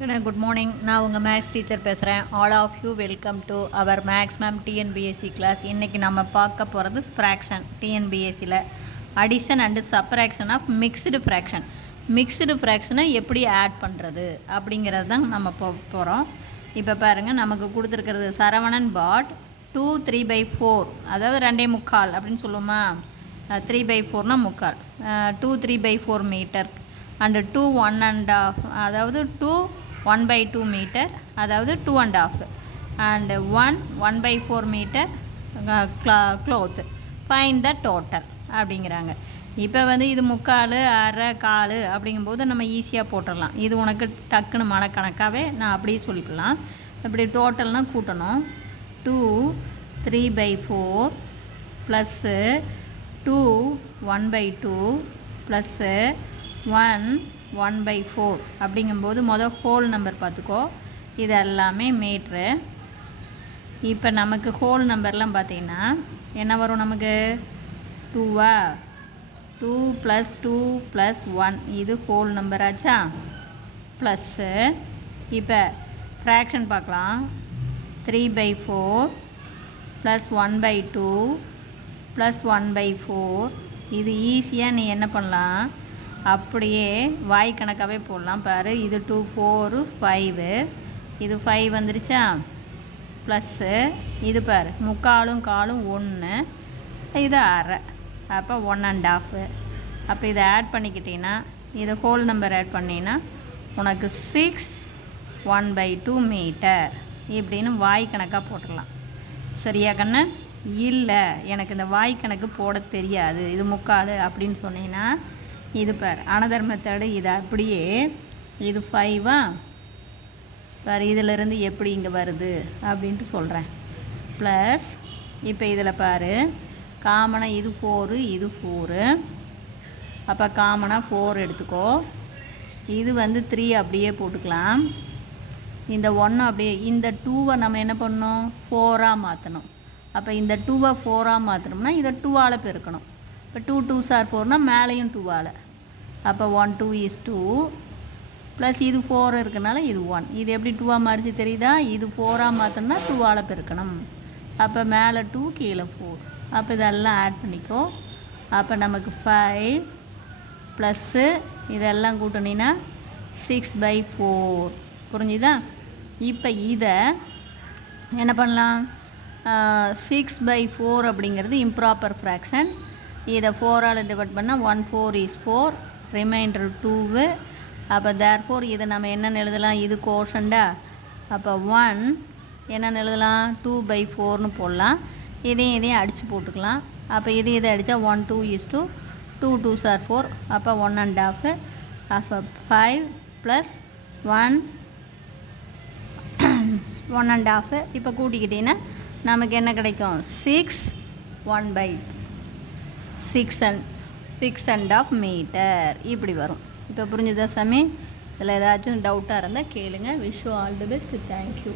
Good morning. நான் உங்கள் maths teacher பேசுகிறேன். All of you welcome to our maths ma'am TNPSC class. இன்றைக்கி நம்ம பார்க்க போகிறது ஃப்ராக்ஷன். டிஎன்பிஎஸ்சியில் addition and subtraction of mixed fraction. Mixed ஃப்ராக்ஷனை எப்படி ஆட் பண்ணுறது அப்படிங்கிறது தான் நம்ம போகிறோம். இப்போ பாருங்கள், நமக்கு கொடுத்துருக்கிறது சரவணன் பாட் 2 3/4, அதாவது 2.25 அப்படின்னு சொல்லுவோமா. 3/4னா முக்கால், 2 3/4 மீட்டர் அண்டு 2 1.5, அதாவது 2 1/2 மீட்டர், அதாவது 2.5 and 1 1/4 meter cloth. Find the total அப்படிங்கிறாங்க. இப்போ இது முக்கால், அரை, கால் அப்படிங்கும்போது நம்ம ஈஸியாக போட்டுடலாம். இது உனக்கு டக்குன்னு மனக்கணக்காகவே நான் அப்படியே சொல்லிக்கலாம். இப்படி டோட்டல்னால் கூட்டணும். 2 3/4 ப்ளஸ்ஸு 2 1/2 ப்ளஸ்ஸு 1 1/4 அப்படிங்கும்போது ஹோல் நம்பர் பார்த்துக்கோ. இது எல்லாமே மீட்ரு. இப்போ நமக்கு ஹோல் நம்பர்லாம் பார்த்திங்கன்னா என்ன வரும்? நமக்கு 2வா, 2 + 2 + 1, இது ஹோல் நம்பர் ஆச்சா. ப்ளஸ்ஸு இப்போ ஃப்ராக்ஷன் பார்க்கலாம். 3/4 + 1/2 + 1/4. இது ஈஸியாக நீ என்ன பண்ணலாம், அப்படியே வாய் கணக்காகவே போடலாம். பாரு, இது 2 4 5, இது 5 வந்துருச்சா. ப்ளஸ்ஸு இது பாரு, முக்காலும் காலும் 1, இது அரை, அப்போ 1.5. அப்போ இதை ஆட் பண்ணிக்கிட்டீங்கன்னா, இதை ஹோல் நம்பர் ஆட் பண்ணினா உனக்கு 6 1/2 மீட்டர் இப்படின்னு வாய் கணக்காக போட்டுடலாம். சரியா கண்ணு? இல்லை, எனக்கு இந்த வாய் கணக்கு போட தெரியாது, இது முக்கால் அப்படின்னு சொன்னீங்கன்னா, இது பார் அனதர் மெத்தடு. இது அப்படியே, இது 5வா பார், இதிலிருந்து எப்படி இங்கே வருது அப்படின்ட்டு சொல்கிறேன். ப்ளஸ் இப்போ இதில் பாரு, காமனாக இது 4, இது 4, அப்போ காமனாக 4 எடுத்துக்கோ. இது 3 அப்படியே போட்டுக்கலாம். இந்த 1 அப்படியே, இந்த 2வை நம்ம என்ன பண்ணணும், 4ஆக மாற்றணும். அப்போ இந்த 2வை 4ஆக மாற்றணும்னா இதை 2ஆல் பெருக்கணும். இப்போ 2 2s are 4னா மேலேயும் 2ஆல், அப்போ 1 2 is 2 ப்ளஸ் இது 4 இருக்கனால இது 1. இது எப்படி 2ஆக மாறிச்சு தெரியுதா? இது 4ஆக மாற்றணும்னா 2ஆல் பெருக்கணும். அப்போ மேலே 2 கீழே 4. அப்போ இதெல்லாம் ஆட் பண்ணிக்கோ. அப்போ நமக்கு 5 ப்ளஸ்ஸு இதெல்லாம் கூட்டினீங்கன்னா 6/4. புரிஞ்சுதா? இப்போ இதை என்ன பண்ணலாம், 6/4 அப்படிங்கிறது இம்ப்ராப்பர் ஃப்ராக்ஷன். இதை 4ஆல் டிவைட் பண்ணால் 1 4 is 4, ரிமைண்டர் 2. அப்போ தேர்ஃபோர் இதை நம்ம என்னென்னு எழுதலாம், இது கோஷண்டா. அப்போ 1 என்னென்னு எழுதலாம், 2/4ன்னு போடலாம். இதையும் அடித்து போட்டுக்கலாம். அப்போ இதை அடித்தா 1 2 is 2, 2 2s are 4, அப்போ 1.5. அப்போ 5 ப்ளஸ் 1 1.5. இப்போ கூட்டிக்கிட்டீங்கன்னா நமக்கு என்ன கிடைக்கும், 6 1/6.5 மீட்டர் இப்படி வரும். இப்போ புரிஞ்சுதா சாமி? இதில் ஏதாச்சும் டவுட்டாக இருந்தால் கேளுங்க. Wish you all the best. Thank you.